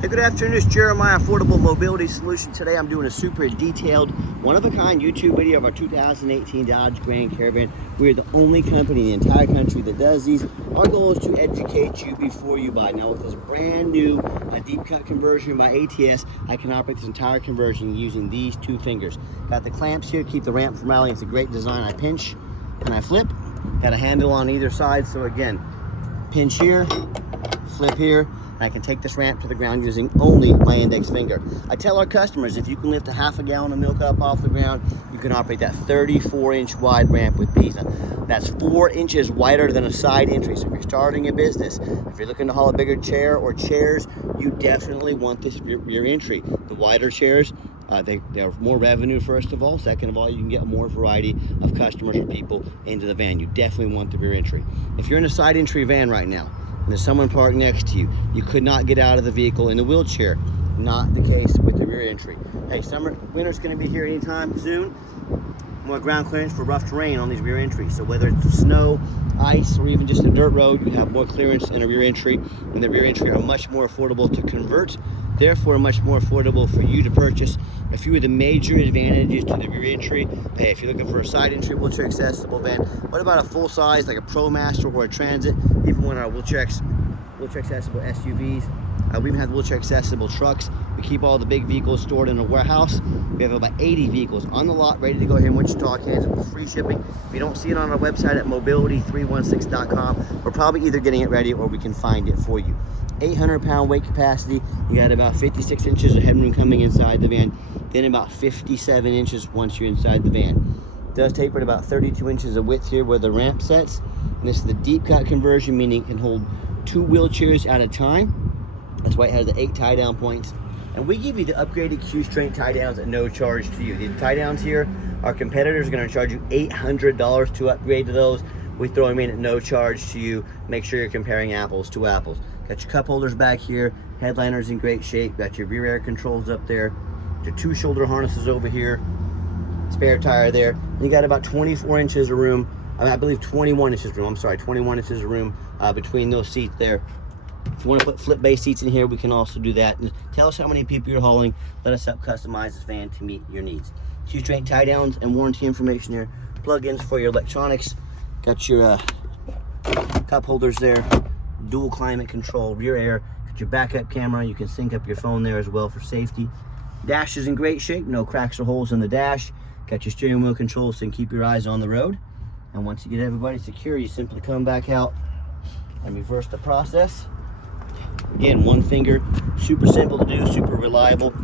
Hey, good afternoon, it's Jeremiah, Affordable Mobility Solution. Today I'm doing a super detailed, one-of-a-kind YouTube video of our 2018 Dodge Grand Caravan. We are the only company in the entire country that does these. Our goal is to educate you before you buy. Now with this brand new deep cut conversion by ATS, I can operate this entire conversion using these two fingers. Got the clamps here to keep the ramp from rattling. It's a great design. I pinch and I flip. Got a handle on either side, so again, pinch here, flip here. I can take this ramp to the ground using only my index finger. I tell our customers, if you can lift a half a gallon of milk up off the ground, you can operate that 34-inch wide ramp with these. That's 4 inches wider than a side entry. So if you're starting a business, if you're looking to haul a bigger chair or chairs, you definitely want this rear entry. The wider chairs, they're more revenue, first of all. Second of all, you can get more variety of customers or people into the van. You definitely want the rear entry. If you're in a side entry van right now, and there's someone parked next to you, you could not get out of the vehicle in the wheelchair. Not the case with the rear entry. Hey, winter's gonna be here anytime soon. More ground clearance for rough terrain on these rear entries. So whether it's snow, ice, or even just a dirt road, you have more clearance in a rear entry, and the rear entry are much more affordable to convert, therefore much more affordable for you to purchase. A few of the major advantages to the rear entry: hey, if you're looking for a side entry wheelchair accessible van, what about a full size like a ProMaster or a Transit? Even one of our wheelchair accessible SUVs. We even have wheelchair accessible trucks. We keep all the big vehicles stored in a warehouse. We have about 80 vehicles on the lot ready to go here in Wichita, Kansas with free shipping. If you don't see it on our website at mobility316.com, we're probably either getting it ready or we can find it for you. 800-pound weight capacity. You got about 56 inches of headroom coming inside the van, then about 57 inches once you're inside the van. It does taper at about 32 inches of width here where the ramp sets. And this is the deep cut conversion, meaning it can hold 2 wheelchairs at a time. That's why it has the 8 tie down points. And we give you the upgraded Q-Strength tie downs at no charge to you. The tie downs here, our competitors are going to charge you $800 to upgrade to those. We throw them in at no charge to you. Make sure you're comparing apples to apples. Got your cup holders back here. Headliner's in great shape. Got your rear air controls up there. Your 2 shoulder harnesses over here. Spare tire there. And you got about 24 inches of room. I believe 21 inches of room. I'm sorry, 21 inches of room between those seats there. If you want to put flip base seats in here, we can also do that. And tell us how many people you're hauling. Let us help customize this van to meet your needs. Q-Strength tie downs and warranty information here. Plug-ins for your electronics. Got your cup holders there. Dual climate control, rear air. Got your backup camera. You can sync up your phone there as well for safety. Dash is in great shape. No cracks or holes in the dash. Got your steering wheel controls so you can keep your eyes on the road. And once you get everybody secure, you simply come back out and reverse the process. Again, one finger, super simple to do, super reliable,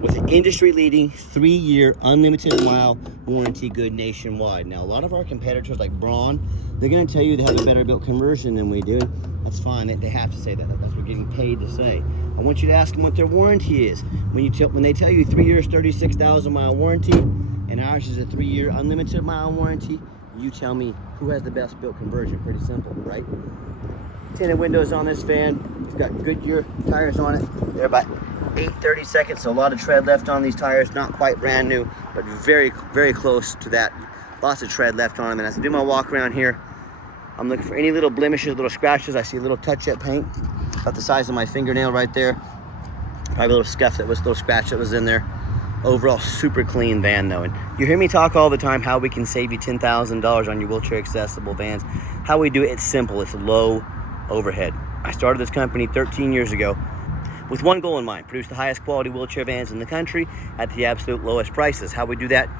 with an industry-leading 3-year unlimited mile warranty, good nationwide. Now, a lot of our competitors like Braun, they're going to tell you they have a better built conversion than we do. That's fine. They have to say that. That's what we're getting paid to say. I want you to ask them what their warranty is. When they tell you 3 years, 36,000 mile warranty, and ours is a 3-year unlimited mile warranty, you tell me who has the best built conversion. Pretty simple, right? Tinted windows on this van. It's got Goodyear tires on it. They're about 8/32, so a lot of tread left on these tires. Not quite brand new, but very, very close to that. Lots of tread left on them. And as I do my walk around here, I'm looking for any little blemishes, little scratches. I see a little touch-up paint, about the size of my fingernail right there. Probably a little scuff that was, a little scratch that was in there. Overall, super clean van though. And you hear me talk all the time how we can save you $10,000 on your wheelchair accessible vans. How we do it, it's simple. It's low overhead. I started this company 13 years ago with one goal in mind: produce the highest quality wheelchair vans in the country at the absolute lowest prices. How we do that?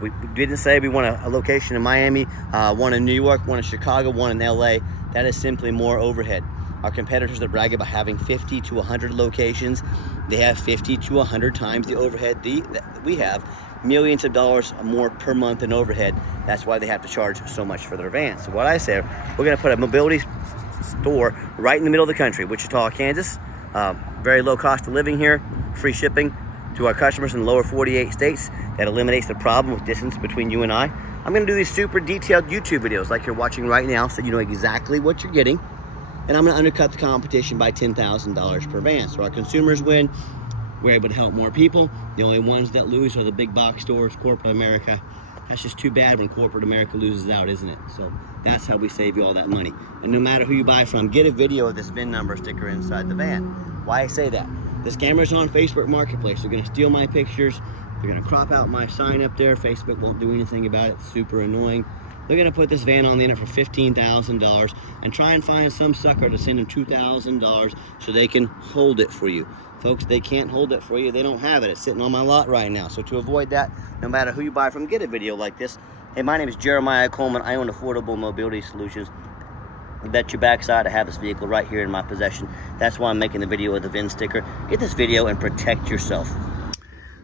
We didn't say we want a location in Miami, one in New York, one in Chicago, one in LA. That is simply more overhead. Our competitors that brag about having 50 to 100 locations, they have 50 to 100 times the overhead that we have. Millions of dollars more per month in overhead. That's why they have to charge so much for their vans. So what I say, we're going to put a mobility store right in the middle of the country, Wichita, Kansas. Very low cost of living here, free shipping to our customers in the lower 48 states. That eliminates the problem with distance between you and I. I'm going to do these super detailed YouTube videos like you're watching right now, so you know exactly what you're getting. And I'm going to undercut the competition by $10,000 per van. So our consumers win. We're able to help more people. The only ones that lose are the big box stores, corporate America. That's just too bad when corporate America loses out, isn't it? So that's how we save you all that money. And no matter who you buy from, get a video of this VIN number sticker inside the van. Why I say that? The scammers on Facebook Marketplace are going to steal my pictures. They're going to crop out my sign up there. Facebook won't do anything about it. Super annoying. They're going to put this van on the internet for $15,000 and try and find some sucker to send them $2,000 so they can hold it for you. Folks, they can't hold it for you. They don't have it. It's sitting on my lot right now. So to avoid that, no matter who you buy from, get a video like this. Hey, my name is Jeremiah Coleman. I own Affordable Mobility Solutions. You bet your backside I have this vehicle right here in my possession. That's why I'm making the video with the VIN sticker. Get this video and protect yourself.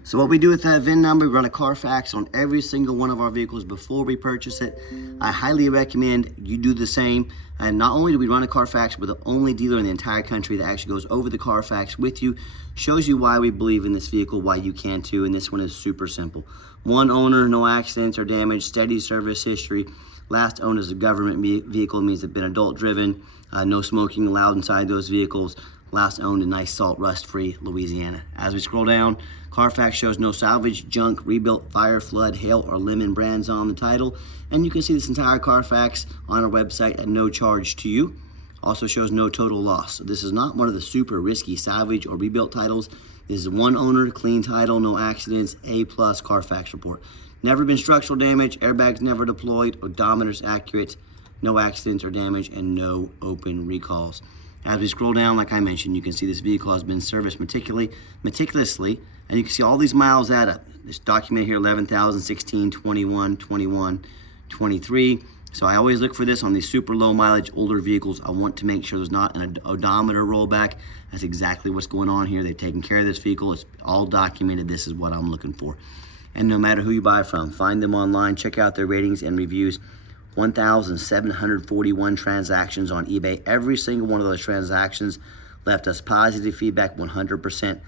So what we do with that VIN number, we run a Carfax on every single one of our vehicles before we purchase it. I highly recommend you do the same. And not only do we run a Carfax, we're the only dealer in the entire country that actually goes over the Carfax with you, shows you why we believe in this vehicle, why you can too, and this one is super simple. One owner, no accidents or damage, steady service history. Last owned is a government vehicle, means they've been adult driven, no smoking allowed inside those vehicles. Last owned in nice salt rust free Louisiana. As we scroll down, Carfax shows no salvage, junk, rebuilt, fire, flood, hail, or lemon brands on the title. And you can see this entire Carfax on our website at no charge to you. Also shows no total loss. So this is not one of the super risky salvage or rebuilt titles. This is one owner, clean title, no accidents, A+ Carfax report. Never been structural damage, airbags never deployed, odometer's accurate, no accidents or damage, and no open recalls. As we scroll down, like I mentioned, you can see this vehicle has been serviced meticulously, and you can see all these miles add up. This document here, 11,000, 16, 21, 21, 23. So I always look for this on these super low mileage, older vehicles. I want to make sure there's not an odometer rollback. That's exactly what's going on here. They've taken care of this vehicle. It's all documented. This is what I'm looking for. And no matter who you buy from, find them online, check out their ratings and reviews. 1,741 transactions on eBay. Every single one of those transactions left us positive feedback, 100%.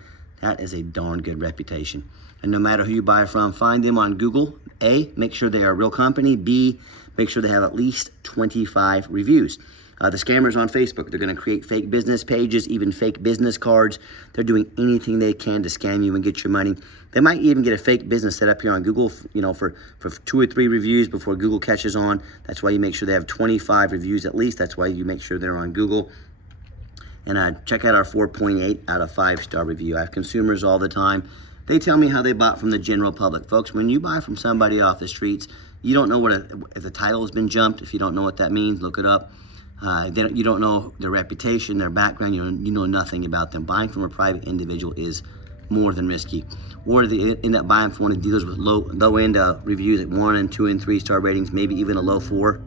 That is a darn good reputation. And no matter who you buy from, find them on Google. A, make sure they are a real company. B, make sure they have at least 25 reviews. The scammers on Facebook, they're going to create fake business pages, even fake business cards. They're doing anything they can to scam you and get your money. They might even get a fake business set up here on Google, for 2 or 3 reviews before Google catches on. That's why you make sure they have 25 reviews at least. That's why you make sure they're on Google. And check out our 4.8 out of 5-star review. I have consumers all the time. They tell me how they bought from the general public. Folks, when you buy from somebody off the streets, you don't know if the title has been jumped. If you don't know what that means, look it up. You don't know their reputation, their background. You know nothing about them. Buying from a private individual is more than risky. Or they end up buying from one of the dealers with low-end reviews at 1 and 2 and 3-star ratings, maybe even a low 4.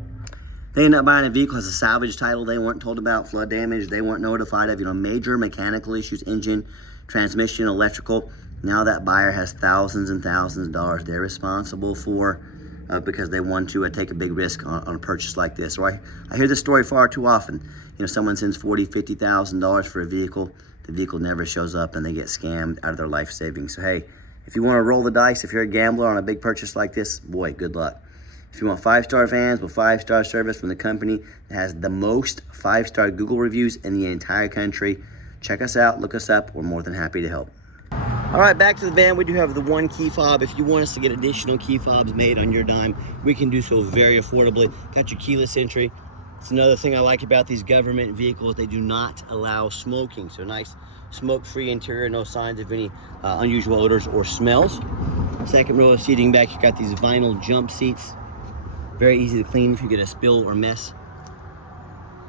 They end up buying a vehicle as a salvage title they weren't told about, flood damage they weren't notified of, major mechanical issues, engine, transmission, electrical. Now that buyer has thousands and thousands of dollars they're responsible for because they want to take a big risk on a purchase like this. Or I hear this story far too often. Someone sends $40,000, $50,000 for a vehicle. The vehicle never shows up and they get scammed out of their life savings. So hey, if you want to roll the dice, if you're a gambler on a big purchase like this, boy, good luck. If you want 5-star vans with 5-star service from the company that has the most 5-star Google reviews in the entire country, check us out, look us up. We're more than happy to help. All right, back to the van. We do have the 1 key fob. If you want us to get additional key fobs made on your dime, we can do so very affordably. Got your keyless entry. It's another thing I like about these government vehicles. They do not allow smoking. So nice smoke-free interior, no signs of any unusual odors or smells. Second row of seating back, you got these vinyl jump seats. Very easy to clean if you get a spill or mess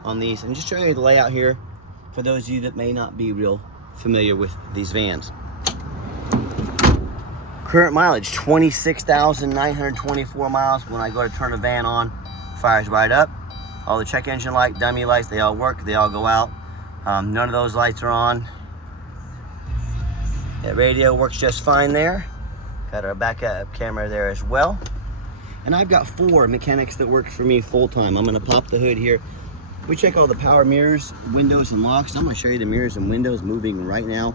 on these. And just showing you the layout here for those of you that may not be real familiar with these vans. Current mileage, 26,924 miles. When I go to turn the van on, fires right up. All the check engine light, dummy lights, they all work, they all go out. None of those lights are on. That radio works just fine there. Got our backup camera there as well. And I've got 4 mechanics that work for me full-time. I'm gonna pop the hood here. We check all the power mirrors, windows, and locks. I'm gonna show you the mirrors and windows moving right now.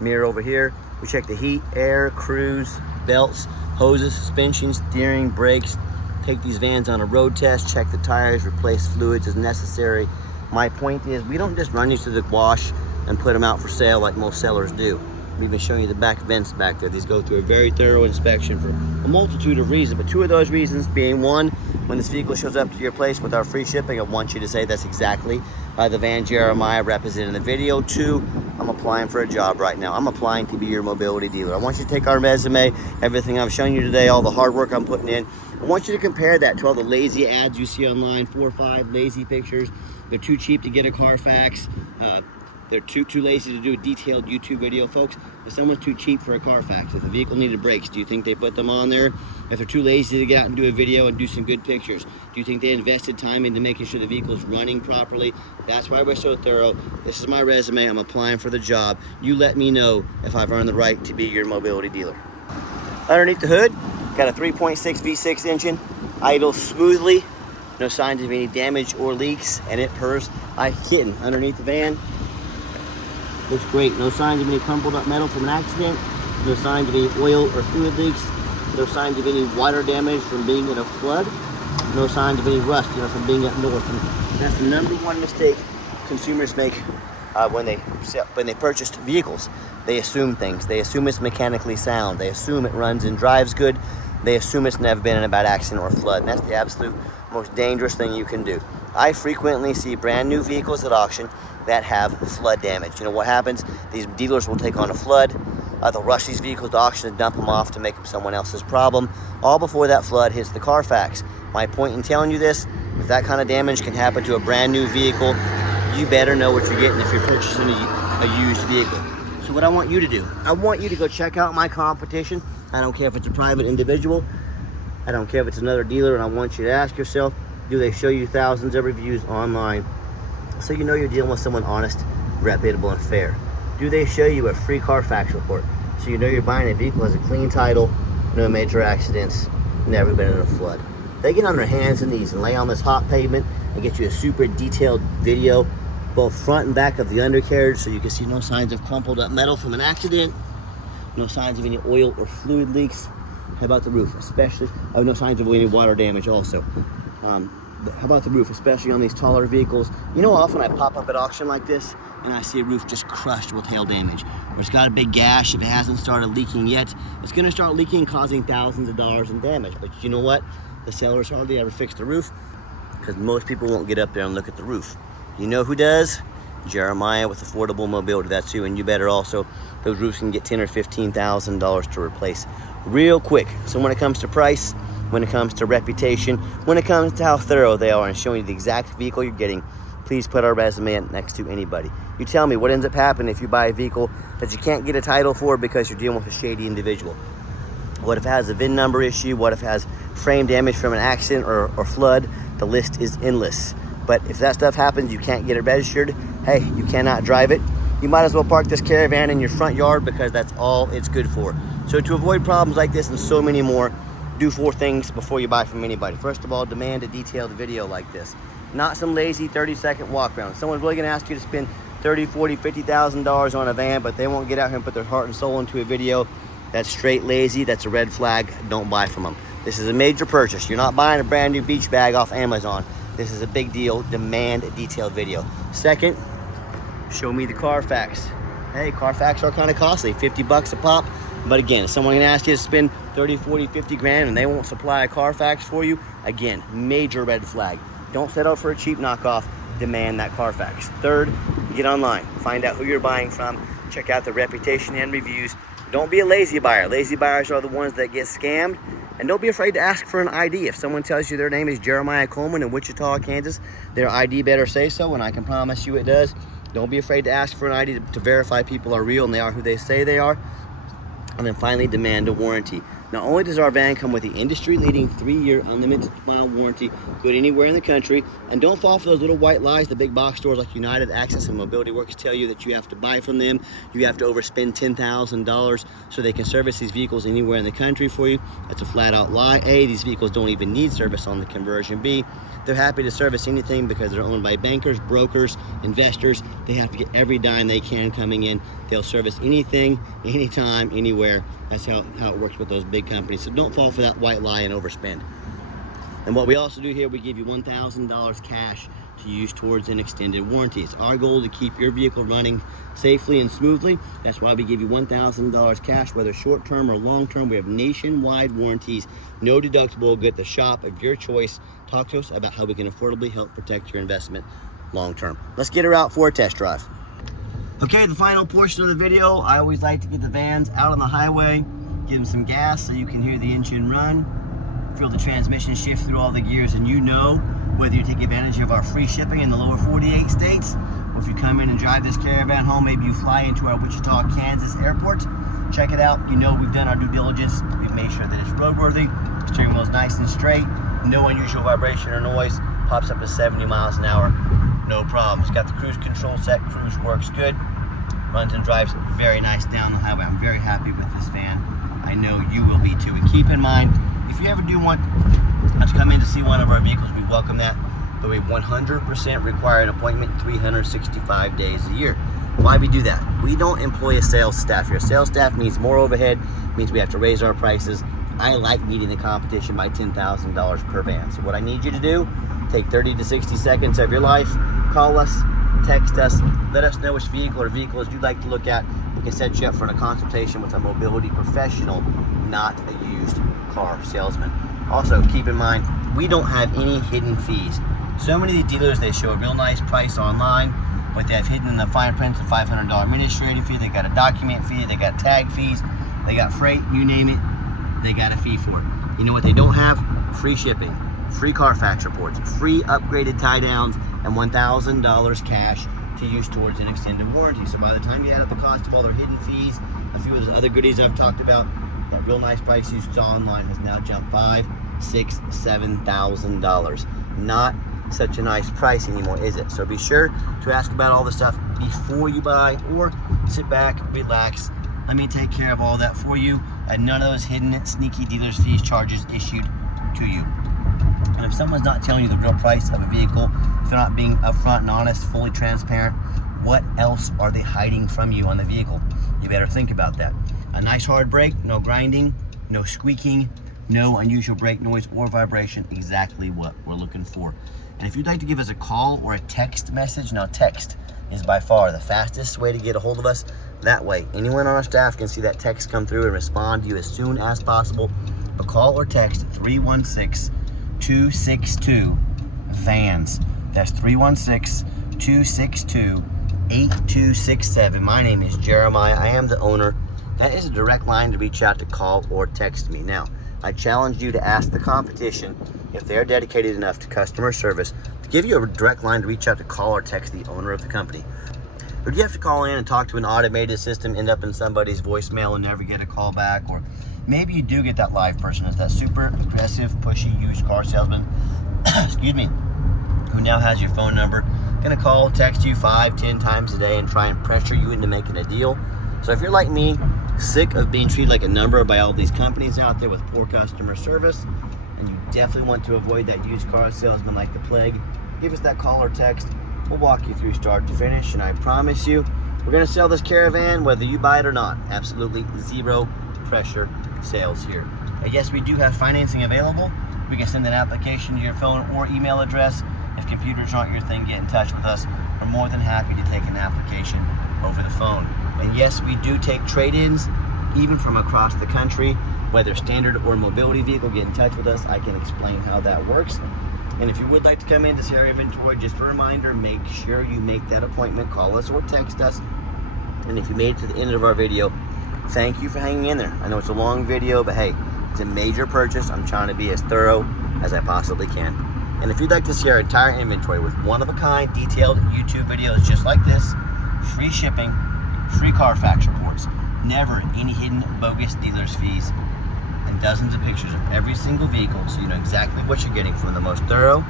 Mirror over here. We check the heat, air, cruise, belts, hoses, suspension, steering, brakes. Take these vans on a road test, check the tires, replace fluids as necessary. My point is, we don't just run these to the wash and put them out for sale like most sellers do. I'm even showing you the back vents back there. These go through a very thorough inspection for a multitude of reasons, but two of those reasons being, one, when this vehicle shows up to your place with our free shipping, I want you to say that's exactly the van Jeremiah represented in the video. Two, I'm applying for a job right now. I'm applying to be your mobility dealer. I want you to take our resume, everything I've shown you today, all the hard work I'm putting in. I want you to compare that to all the lazy ads you see online, 4 or 5 lazy pictures. They're too cheap to get a Carfax. They're too lazy to do a detailed YouTube video, folks. If someone's too cheap for a Carfax, if the vehicle needed brakes, do you think they put them on there? If they're too lazy to get out and do a video and do some good pictures, do you think they invested time into making sure the vehicle's running properly? That's why we're so thorough. This is my resume. I'm applying for the job. You let me know if I've earned the right to be your mobility dealer. Underneath the hood, got a 3.6 V6 engine, idles smoothly, no signs of any damage or leaks, and it purrs like a kitten. Underneath the van, looks great. No signs of any crumpled up metal from an accident. No signs of any oil or fluid leaks. No signs of any water damage from being in a flood. No signs of any rust, from being up north. And that's the number one mistake consumers make when they purchase vehicles. They assume things. They assume it's mechanically sound. They assume it runs and drives good. They assume it's never been in a bad accident or flood. And that's the absolute most dangerous thing you can do. I frequently see brand new vehicles at auction that have flood damage. You know what happens? These dealers will take on a flood. They'll rush these vehicles to auction and dump them off to make them someone else's problem, all before that flood hits the Carfax. My point in telling you this, if that kind of damage can happen to a brand new vehicle, you better know what you're getting if you're purchasing a used vehicle. So what I want you to do, I want you to go check out my competition. I don't care if it's a private individual. I don't care if it's another dealer, and I want you to ask yourself, do they show you thousands of reviews online so you know you're dealing with someone honest, reputable, and fair? Do they show you a free Carfax report so you know you're buying a vehicle that has a clean title, no major accidents, never been in a flood? They get on their hands and knees and lay on this hot pavement and get you a super detailed video, both front and back of the undercarriage, so you can see no signs of crumpled up metal from an accident, no signs of any oil or fluid leaks. How about the roof? Especially, no signs of any water damage also. How about the roof, especially on these taller vehicles? You know, often I pop up at auction like this and I see a roof just crushed with hail damage, or it's got a big gash. If it hasn't started leaking yet, it's gonna start leaking, causing thousands of dollars in damage. But you know what? The sellers hardly ever fix the roof because most people won't get up there and look at the roof. You know who does? Jeremiah with Affordable Mobility. That's you, and you better also. Those roofs can get $10,000 or $15,000 to replace real quick. So when it comes to price, when it comes to reputation, when it comes to how thorough they are and showing you the exact vehicle you're getting, please put our resume next to anybody. You tell me what ends up happening if you buy a vehicle that you can't get a title for because you're dealing with a shady individual. What if it has a VIN number issue? What if it has frame damage from an accident or flood? The list is endless. But if that stuff happens, you can't get it registered, hey, you cannot drive it. You might as well park this Caravan in your front yard because that's all it's good for. So to avoid problems like this and so many more, do 4 things before you buy from anybody. First of all, demand a detailed video like this. Not some lazy 30-second walk around. Someone's really gonna ask you to spend $30,000, $40,000, $50,000 on a van, but they won't get out here and put their heart and soul into a video. That's straight lazy, that's a red flag, don't buy from them. This is a major purchase. You're not buying a brand new beach bag off Amazon. This is a big deal, demand a detailed video. Second, show me the Carfax. Hey, Carfax are kind of costly, 50 bucks a pop. But again, if someone can ask you to spend 30, 40, 50 grand and they won't supply a Carfax for you, again, major red flag. Don't settle for a cheap knockoff, demand that Carfax. Third, get online, find out who you're buying from, check out the reputation and reviews. Don't be a lazy buyer. Lazy buyers are the ones that get scammed. And don't be afraid to ask for an ID. If someone tells you their name is Jeremiah Coleman in Wichita, Kansas, their ID better say so, and I can promise you it does. Don't be afraid to ask for an ID to verify people are real and they are who they say they are. And then finally, demand a warranty. Not only does our van come with the industry-leading 3-year unlimited mile warranty, good anywhere in the country, and don't fall for those little white lies the big box stores like United, Access, and Mobility Works tell you that you have to buy from them. You have to overspend $10,000 so they can service these vehicles anywhere in the country for you. That's a flat-out lie. A, these vehicles don't even need service on the conversion. B, they're happy to service anything because they're owned by bankers, brokers, investors. They have to get every dime they can coming in. They'll service anything, anytime, anywhere. That's how it works with those big companies. So don't fall for that white lie and overspend. And what we also do here, we give you $1,000 cash to to use towards an extended warranty. It's our goal to keep your vehicle running safely and smoothly. That's why we give you $1,000 cash, whether short-term or long-term. We have nationwide warranties, no deductible, get the shop of your choice. Talk to us about how we can affordably help protect your investment long-term. Let's get her out for a test drive. Okay, the final portion of the video, I always like to get the vans out on the highway, give them some gas so you can hear the engine run, feel the transmission shift through all the gears, and you know whether you take advantage of our free shipping in the lower 48 states, or if you come in and drive this Caravan home, maybe you fly into our Wichita, Kansas airport, check it out. You know we've done our due diligence. We've made sure that it's roadworthy, steering wheel's nice and straight, no unusual vibration or noise, pops up to 70 miles an hour, no problem. It's got the cruise control set, cruise works good, runs and drives very nice down the highway. I'm very happy with this van. I know you will be too. And keep in mind, if you ever do want to come in to see one of our vehicles, we welcome that, but we 100% require an appointment 365 days a year. Why we do that? We don't employ a sales staff here. Sales staff means more overhead, means we have to raise our prices. I like beating the competition by $10,000 per van. So what I need you to do, take 30 to 60 seconds of your life, call us, text us, let us know which vehicle or vehicles you'd like to look at. We can set you up for a consultation with a mobility professional, not a used car salesman. Also, keep in mind, we don't have any hidden fees. So many of these dealers, they show a real nice price online, but they have hidden in the fine print a $500 administrative fee, they got a document fee, they got tag fees, they got freight, you name it, they got a fee for it. You know what they don't have? Free shipping, free Carfax reports, free upgraded tie downs, and $1,000 cash to use towards an extended warranty. So by the time you add up the cost of all their hidden fees, a few of those other goodies I've talked about, that real nice price you saw online has now jumped $5,000, $6,000, $7,000. Not such a nice price anymore, is it? So be sure to ask about all the stuff before you buy, or sit back, relax, let me take care of all that for you, and none of those hidden sneaky dealers fees charges issued to you. And if someone's not telling you the real price of a vehicle, if they're not being upfront and honest, fully transparent, what else are they hiding from you on the vehicle? You better think about that. A nice hard brake, no grinding, no squeaking, no unusual brake noise or vibration, exactly what we're looking for. And if you'd like to give us a call or a text message, now text is by far the fastest way to get a hold of us. That way, anyone on our staff can see that text come through and respond to you as soon as possible. A call or text 316-262-VANS. That's 316-262-8267. My name is Jeremiah. I am the owner. That is a direct line to reach out to call or text me. Now, I challenge you to ask the competition if they're dedicated enough to customer service to give you a direct line to reach out to call or text the owner of the company. Or do you have to call in and talk to an automated system, end up in somebody's voicemail and never get a call back? Or maybe you do get that live person, is that super aggressive, pushy used car salesman, excuse me, who now has your phone number, gonna call, text you 5-10 times a day and try and pressure you into making a deal. So if you're like me, sick of being treated like a number by all these companies out there with poor customer service, and you definitely want to avoid that used car salesman like the plague, give us that call or text. We'll walk you through start to finish, and I promise you, we're gonna sell this Caravan whether you buy it or not. Absolutely zero pressure sales here. And yes, we do have financing available. We can send an application to your phone or email address. If computers aren't your thing, get in touch with us. We're more than happy to take an application over the phone. And yes, we do take trade-ins, even from across the country, whether standard or mobility vehicle. Get in touch with us. I can explain how that works. And if you would like to come in to see our inventory, just a reminder, make sure you make that appointment. Call us or text us. And if you made it to the end of our video, thank you for hanging in there. I know it's a long video, but hey, it's a major purchase. I'm trying to be as thorough as I possibly can. And if you'd like to see our entire inventory with one-of-a-kind detailed YouTube videos just like this, free shipping, free Carfax reports, never any hidden bogus dealer's fees, and dozens of pictures of every single vehicle so you know exactly what you're getting from the most thorough,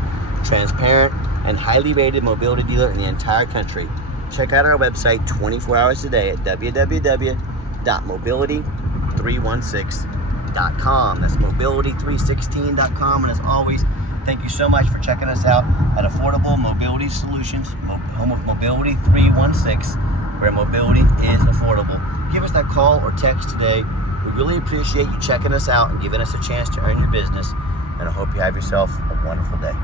transparent, and highly rated mobility dealer in the entire country. Check out our website 24 hours a day at www.mobility316.com. That's mobility316.com. And as always, thank you so much for checking us out at Affordable Mobility Solutions, home of Mobility 316, where mobility is affordable. Give us that call or text today. We really appreciate you checking us out and giving us a chance to earn your business. And I hope you have yourself a wonderful day.